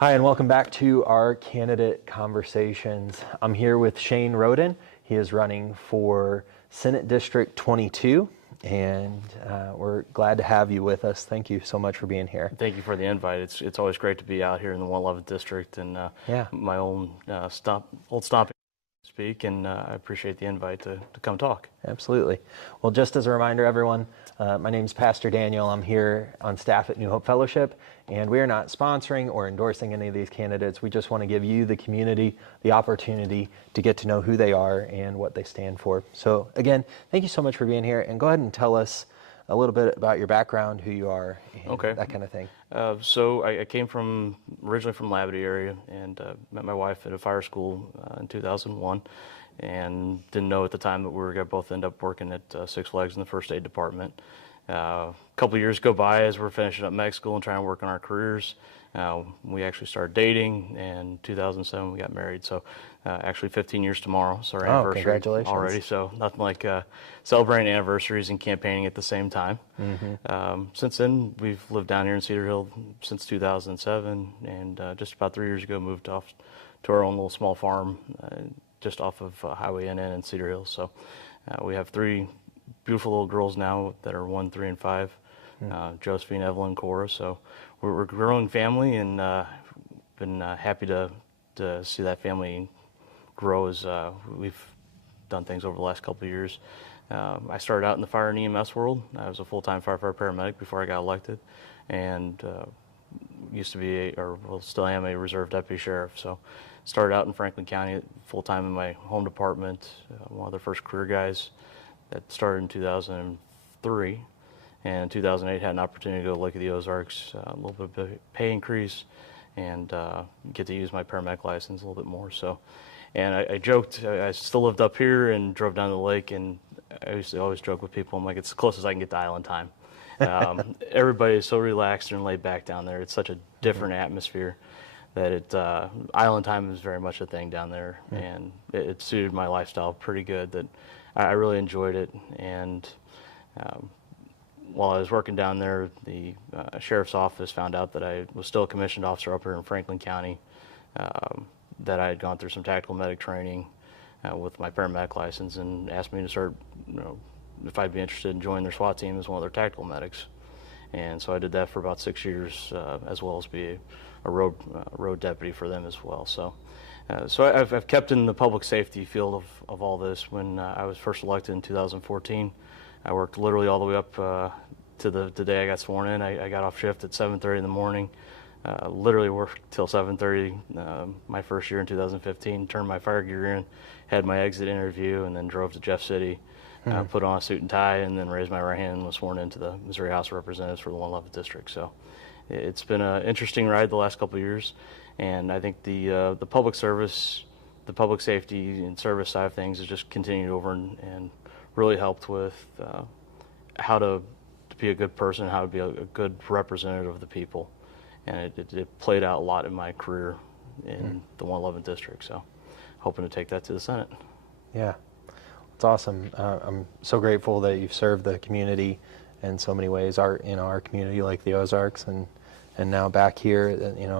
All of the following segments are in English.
Hi, and welcome back to our candidate conversations. I'm here with Shane Roden. He is running for Senate District 22, and we're glad to have you with us. Thank you so much for being here. Thank you for the invite. It's always great to be out here in the 111th District and my own old stomping speak, and I appreciate the invite to come talk. Absolutely. Well, just as a reminder, everyone, my name is Pastor Daniel. I'm here on staff at New Hope Fellowship, and we are not sponsoring or endorsing any of these candidates. We just want to give you, the community, the opportunity to get to know who they are and what they stand for. So again, thank you so much for being here, and go ahead and tell us a little bit about your background, who you are, and that kind of thing. So I came originally from Labadee area, and met my wife at a fire school in 2001, and didn't know at the time that we were going to both end up working at Six Flags in the first aid department. A couple of years go by as we're finishing up med school and trying to work on our careers. We actually started dating, and in 2007 we got married. So actually 15 years tomorrow, so our anniversary congratulations. already. So nothing like celebrating anniversaries and campaigning at the same time. Since then, we've lived down here in Cedar Hill since 2007, and just about 3 years ago moved off to our own little small farm just off of Highway NN in Cedar Hill. So we have three beautiful little girls now that are 1, 3, and 5, Josephine, Evelyn, Cora. So we're a growing family, and been happy to see that family grow as we've done things over the last couple of years. I started out in the fire and EMS world. I was a full-time firefighter paramedic before I got elected, and used to be, still am, a reserve deputy sheriff. So started out in Franklin County full-time in my home department, one of the first career guys. That started in 2003, and in 2008 had an opportunity to go look at the Ozarks, a little bit of a pay increase, and get to use my paramedic license a little bit more. So, and I joked, I still lived up here and drove down to the lake, and I used to always joke with people, I'm like, it's the closest I can get to island time. Everybody is so relaxed and laid back down there. It's such a different atmosphere that island time is very much a thing down there, and it suited my lifestyle pretty good. That I really enjoyed it, and while I was working down there, the sheriff's office found out that I was still a commissioned officer up here in Franklin County, that I had gone through some tactical medic training with my paramedic license, and asked me to start, if I'd be interested in joining their SWAT team as one of their tactical medics. And so I did that for about 6 years, as well as be a road deputy for them as well. So I've kept in the public safety field of all this. When I was first elected in 2014, I worked literally all the way up to the day I got sworn in. I got off shift at 7:30 in the morning, literally worked till 7:30 my first year in 2015, turned my fire gear in, had my exit interview, and then drove to Jeff City, put on a suit and tie, and then raised my right hand and was sworn into the Missouri House of Representatives for the 111th District. So it's been an interesting ride the last couple of years. And I think the public service, the public safety and service side of things has just continued over and really helped with how to be a good person, how to be a good representative of the people. And it played out a lot in my career in the 111th District. So hoping to take that to the Senate. Yeah, it's awesome. I'm so grateful that you've served the community in so many ways, our community like the Ozarks, and now back here,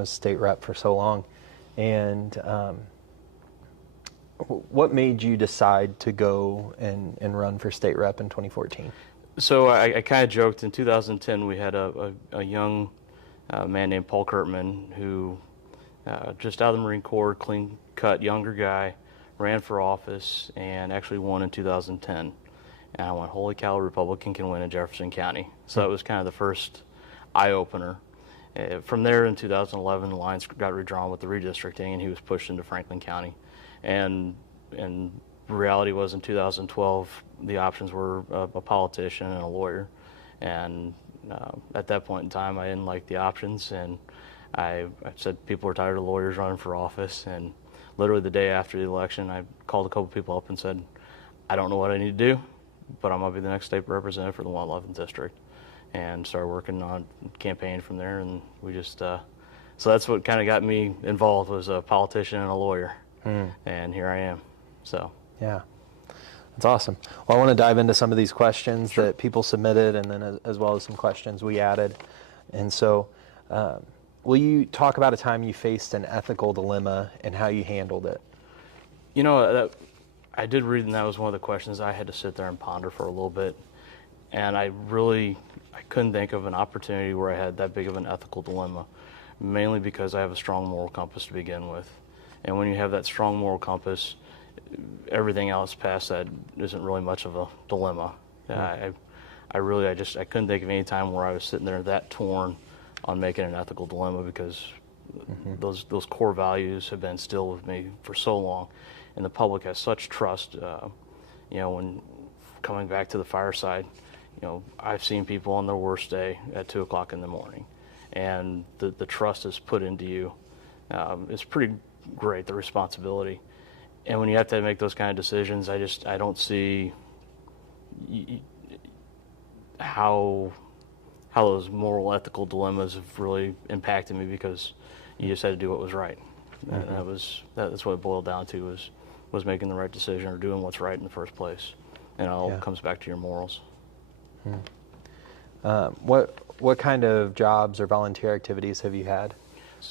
as state rep for so long. And what made you decide to go and run for state rep in 2014? So I kind of joked, in 2010 we had a young man named Paul Kurtman who, just out of the Marine Corps, clean-cut, younger guy, ran for office and actually won in 2010. And I went, holy cow, a Republican can win in Jefferson County. So that was kind of the first eye-opener. From there, in 2011, the lines got redrawn with the redistricting, and he was pushed into Franklin County. And reality was, in 2012, the options were a politician and a lawyer. And at that point in time, I didn't like the options, and I said people are tired of lawyers running for office. And literally the day after the election, I called a couple people up and said, I don't know what I need to do, but I'm going to be the next state representative for the 111th District. And started working on campaign from there, and we just so that's what kind of got me involved, was a politician and a lawyer, and here I am. So yeah, that's awesome. Well, I want to dive into some of these questions that people submitted, and then as well as some questions we added. And so will you talk about a time you faced an ethical dilemma and how you handled it? I did read, and that was one of the questions I had to sit there and ponder for a little bit. And I couldn't think of an opportunity where I had that big of an ethical dilemma, mainly because I have a strong moral compass to begin with. And when you have that strong moral compass, everything else past that isn't really much of a dilemma. I couldn't think of any time where I was sitting there that torn on making an ethical dilemma, because those core values have been instilled with me for so long, and the public has such trust. When coming back to the fireside, I've seen people on their worst day at 2 o'clock in the morning, and the trust is put into you. It's pretty great, the responsibility. And when you have to make those kind of decisions, I don't see how those moral, ethical dilemmas have really impacted me, because you just had to do what was right. And that's what it boiled down to, was making the right decision or doing what's right in the first place. And it all comes back to your morals. What kind of jobs or volunteer activities have you had?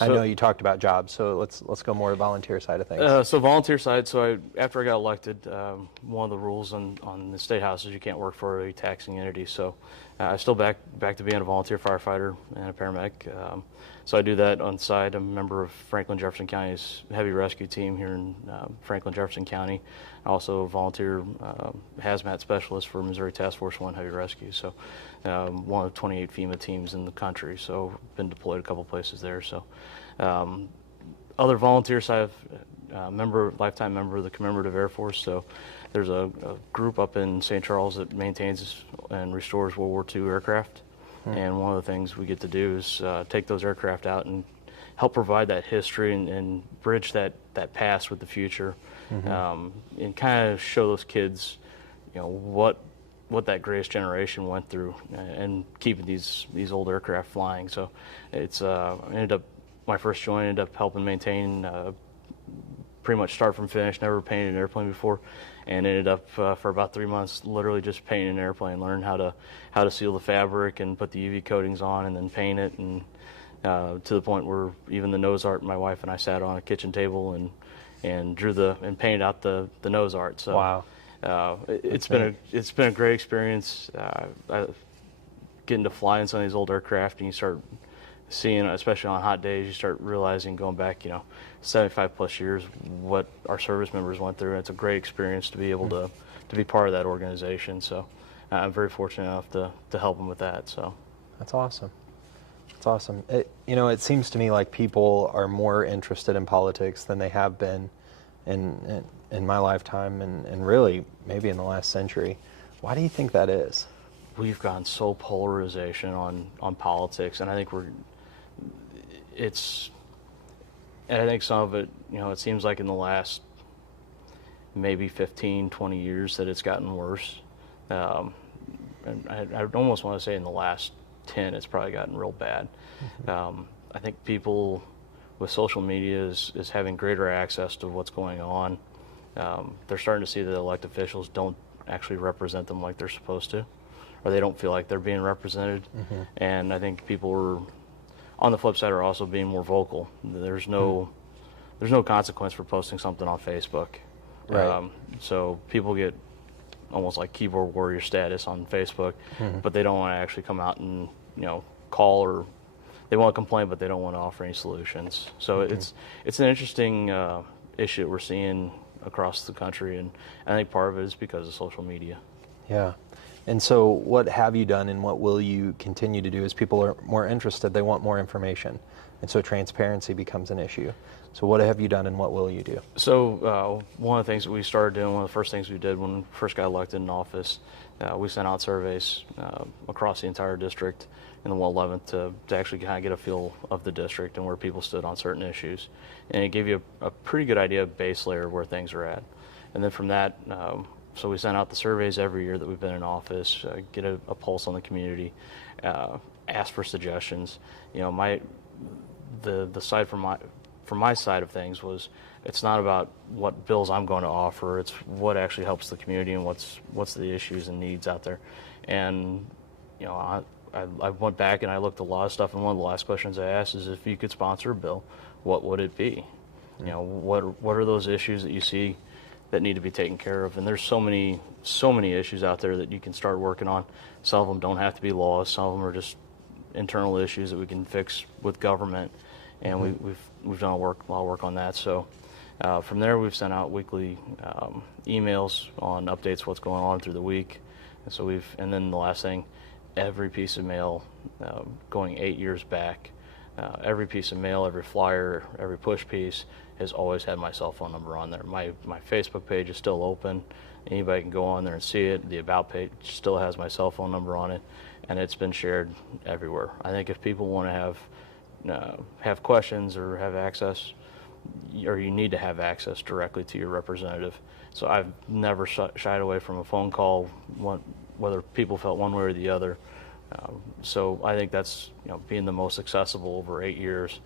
I know you talked about jobs, so let's go more to the volunteer side of things. So volunteer side. So after I got elected, one of the rules on the state house is you can't work for a taxing entity. So I still back to being a volunteer firefighter and a paramedic. So I do that on the side. I'm a member of Franklin Jefferson County's heavy rescue team here in Franklin Jefferson County. I also a volunteer hazmat specialist for Missouri Task Force 1 Heavy Rescue. So one of 28 FEMA teams in the country. So been deployed a couple places there. So other volunteers, I have lifetime member of the Commemorative Air Force. So there's a group up in St. Charles that maintains and restores World War II aircraft. And one of the things we get to do is take those aircraft out and help provide that history and bridge that past with the future, and kind of show those kids, what that greatest generation went through, and keeping these old aircraft flying. So it's my first joint ended up helping maintain, pretty much start from finish. Never painted an airplane before, and ended up for about 3 months literally just painting an airplane, learn how to seal the fabric and put the UV coatings on and then paint it, and to the point where even the nose art, my wife and I sat on a kitchen table and drew and painted out the nose art. So wow. It's been a great experience. Getting to fly in some of these old aircraft, and you start seeing, especially on hot days, you start realizing, going back 75 plus years, what our service members went through. And it's a great experience to be able to be part of that organization. So I'm very fortunate enough to help them with that. So that's awesome. That's awesome. It seems to me like people are more interested in politics than they have been in my lifetime, and really maybe in the last century. Why do you think that is? We've gotten so polarization on politics, and I think I think some of it, it seems like in the last maybe 15, 20 years that it's gotten worse. And I almost want to say in the last 10, it's probably gotten real bad. I think people with social media is having greater access to what's going on. They're starting to see that elected officials don't actually represent them like they're supposed to, or they don't feel like they're being represented. And I think people are, on the flip side, are also being more vocal. There's no consequence for posting something on Facebook. Right. So people get almost like keyboard warrior status on Facebook, but they don't want to actually come out and call, or they want to complain, but they don't want to offer any solutions. So it's an interesting issue that we're seeing across the country, and I think part of it is because of social media. Yeah. And so what have you done, and what will you continue to do as people are more interested? They want more information, and so transparency becomes an issue. So what have you done, and what will you do? So one of the things that we started doing, one of the first things we did when we first got elected in office, we sent out surveys across the entire district in the 111th to actually kind of get a feel of the district and where people stood on certain issues. And it gave you a pretty good idea of base layer where things are at. And then from that, so we sent out the surveys every year that we've been in office, get a pulse on the community, ask for suggestions. The side from my side of things was, it's not about what bills I'm going to offer, it's what actually helps the community and what's the issues and needs out there. And I went back and I looked at a lot of stuff, and one of the last questions I asked is if you could sponsor a bill, what would it be? You know, what are those issues that you see that need to be taken care of? And there's so many issues out there that you can start working on. Some of them don't have to be laws. Some of them are just internal issues that we can fix with government, and we've done a lot of work on that. So from there, we've sent out weekly emails on updates, what's going on through the week. And so and then the last thing, every piece of mail going 8 years back, every piece of mail, every flyer, every push piece has always had my cell phone number on there. My Facebook page is still open. Anybody can go on there and see it. The About page still has my cell phone number on it, and it's been shared everywhere. I think if people want to have questions or have access, or you need to have access directly to your representative. So I've never shied away from a phone call, whether people felt one way or the other. So I think that's, being the most accessible over 8 years.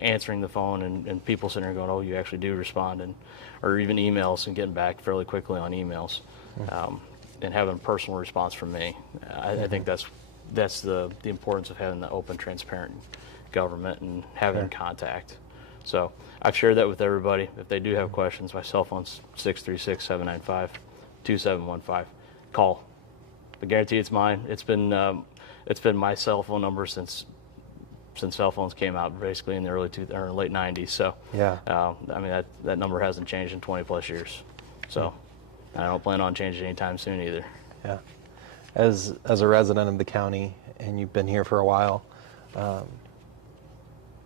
Answering the phone and people sitting there going, oh, you actually do respond, or even emails and getting back fairly quickly on emails, and having a personal response from me. I think that's the importance of having the open, transparent government and having contact. So I've shared that with everybody. If they do have questions, my cell phone's 636-795-2715. Call. I guarantee it's mine. It's been my cell phone number since cell phones came out, basically in the late 90s. So yeah, I mean that number hasn't changed in 20 plus years. So I don't plan on changing anytime soon either. Yeah. As a resident of the county, and you've been here for a while,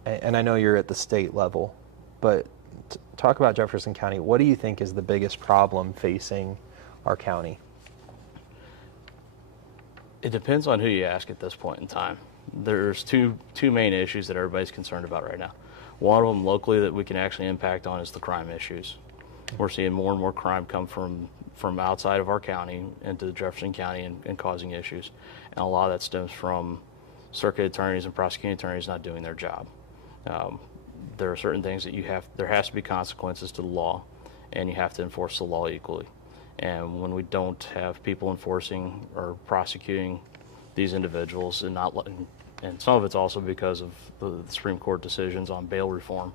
and I know you're at the state level, but talk about Jefferson County. What do you think is the biggest problem facing our county? It depends on who you ask at this point in time. There's two main issues that everybody's concerned about right now. One of them locally that we can actually impact on is the crime issues. We're seeing more and more crime come from outside of our county into Jefferson County and causing issues. And a lot of that stems from circuit attorneys and prosecuting attorneys not doing their job. There are certain things that there has to be consequences to the law, and you have to enforce the law equally. And when we don't have people enforcing or prosecuting these individuals and some of it's also because of the Supreme Court decisions on bail reform,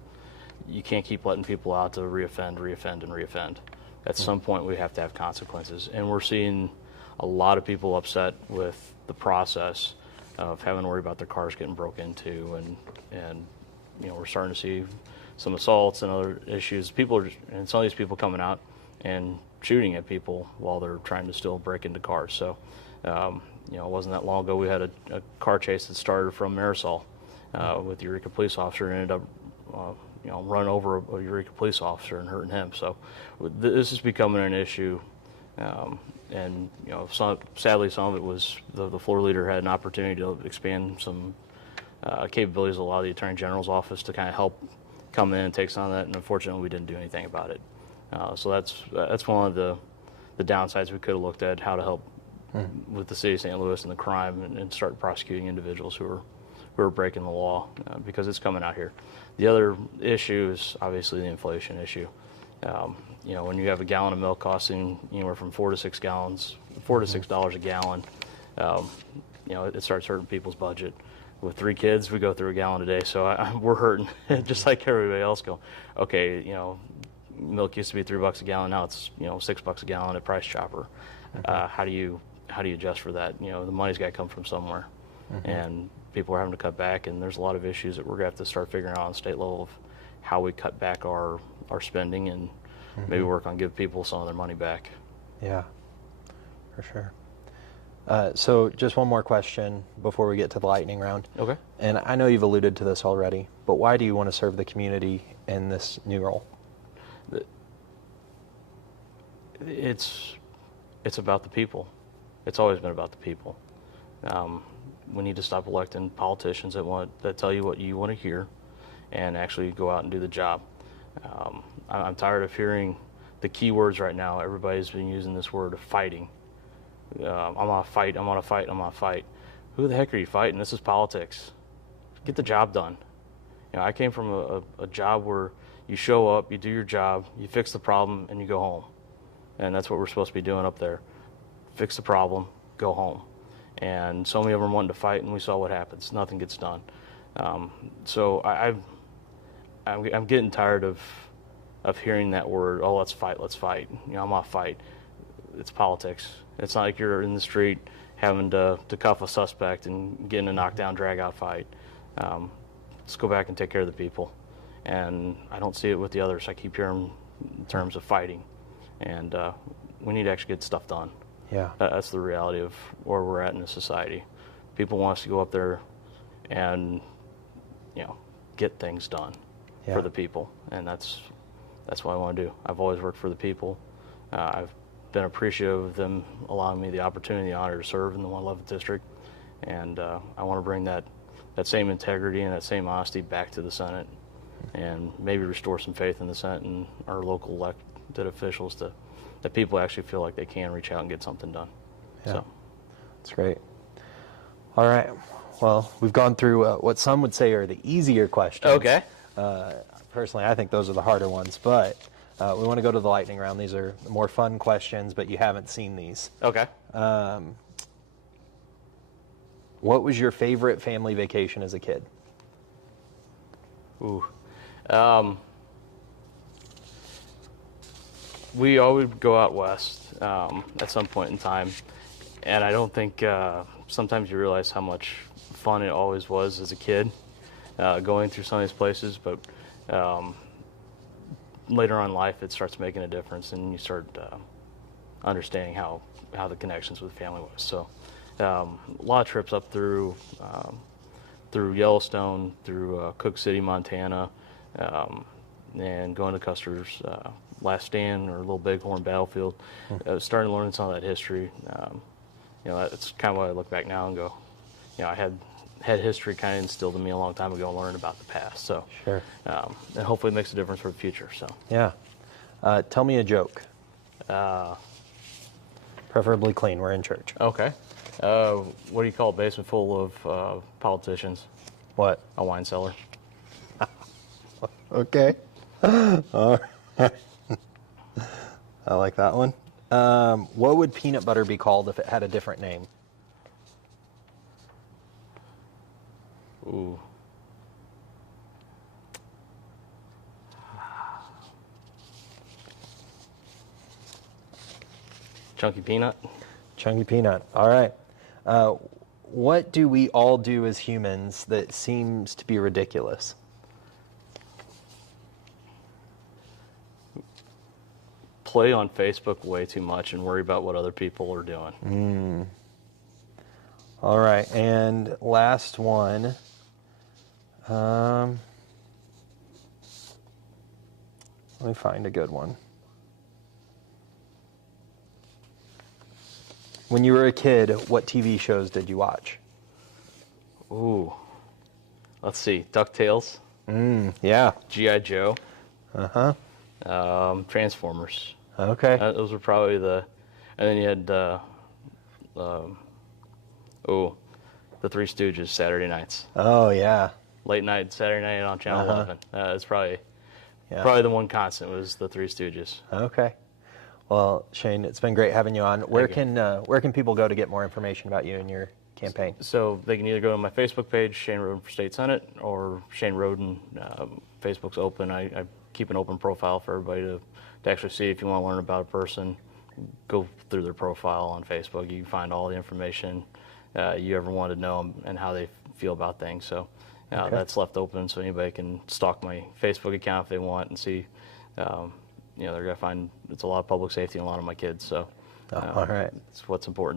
you can't keep letting people out to reoffend. At some point we have to have consequences. And we're seeing a lot of people upset with the process of having to worry about their cars getting broke into, and we're starting to see some assaults and other issues. And some of these people coming out and shooting at people while they're trying to still break into cars. So, it wasn't that long ago we had a car chase that started from Marisol with a Eureka police officer and ended up, run over a Eureka police officer and hurting him. So this is becoming an issue. And sadly, some of it was the floor leader had an opportunity to expand some capabilities of a lot of the Attorney General's office to kind of help come in and take some of that, and unfortunately we didn't do anything about it. So that's one of the downsides. We could have looked at how to help with the city of St. Louis and the crime and start prosecuting individuals who are breaking the law because it's coming out here. The other issue is obviously the inflation issue. When you have a gallon of milk costing anywhere from $4 to $6 a gallon, it starts hurting people's budget. With 3 kids, we go through a gallon a day, so we're hurting just like everybody else. Okay, milk used to be $3 a gallon, now it's $6 a gallon at Price Chopper. How do you adjust for that? The money's got to come from somewhere, and people are having to cut back, and there's a lot of issues that we're going to have to start figuring out on the state level of how we cut back our spending and maybe work on give people some of their money back. Yeah, for sure. So just one more question before we get to the lightning round. Okay. And I know you've alluded to this already, but why do you want to serve the community in this new role? It's about the people. It's always been about the people. We need to stop electing politicians that tell you what you want to hear and actually go out and do the job. I'm tired of hearing the key words right now. Everybody's been using this word of fighting. I'm on a fight. Who the heck are you fighting? This is politics. Get the job done. I came from a job where you show up, you do your job, you fix the problem, and you go home. And that's what we're supposed to be doing up there. Fix the problem, go home. and so many of them wanted to fight, and we saw what happens. Nothing gets done. So I'm getting tired of hearing that word. Oh, let's fight, let's fight. You know, I'm off fight. It's politics. It's not like you're in the street having to cuff a suspect and get in a knockdown, drag-out fight. Let's go back and take care of the people. And I don't see it with the others. I keep hearing in terms of fighting, and we need to actually get stuff done. Yeah. That's the reality of where we're at in the society. People want us to go up there and, you know, get things done for the people, and that's what I want to do. I've always worked for the people. I've been appreciative of them allowing me the opportunity and the honor to serve in the 111th District, and I want to bring that same integrity and that same honesty back to the Senate, and maybe restore some faith in the Senate and our local elected officials that people actually feel like they can reach out and get something done. Yeah. So That's great. All right. Well, we've gone through what some would say are the easier questions. Okay. Personally, I think those are the harder ones, but we want to go to the lightning round. These are more fun questions, but you haven't seen these. Okay. What was your favorite family vacation as a kid? Ooh. We always go out west at some point in time, and I don't think sometimes you realize how much fun it always was as a kid going through some of these places, but later on in life it starts making a difference, and you start understanding how the connections with family was. So a lot of trips up through Yellowstone, through Cook City, Montana, and going to Custer's Last Stand or Little Bighorn Battlefield. Starting to learn some of that history. You know, that's kind of why I look back now and go, you know, I had history kind of instilled in me a long time ago and learned about the past. So Sure. And hopefully it makes a difference for the future. So Yeah. Tell me a joke. Preferably clean. We're in church. okay. What do you call a basement full of politicians? What? A wine cellar. Okay. All right. I like that one. What would peanut butter be called if it had a different name? Ooh. Chunky peanut. Chunky peanut. All right. What do we all do as humans that seems to be ridiculous? Play on Facebook way too much and worry about what other people are doing. All right. And last one. Let me find a good one. When you were a kid, what TV shows did you watch? Ooh. Let's see. DuckTales. Yeah. G.I. Joe. Uh-huh. Transformers. Okay. Those were probably and then you had, The Three Stooges, Saturday nights. Oh, yeah. Late night, Saturday night on Channel 11. It's probably Yeah. probably the one constant was The Three Stooges. Okay. Well, Shane, it's been great having you on. Where Thank can can people go to get more information about you and your campaign? So they can either go to my Facebook page, Shane Roden for State Senate, or Shane Roden. Facebook's open. I keep an open profile for everybody to actually see. If you want to learn about a person, go through their profile on Facebook. You can find all the information you ever want to know and how they feel about things. So Okay. that's left open, so anybody can stalk my Facebook account if they want and see. You know, they're going to find it's a lot of public safety and a lot of my kids. So All right. it's what's important.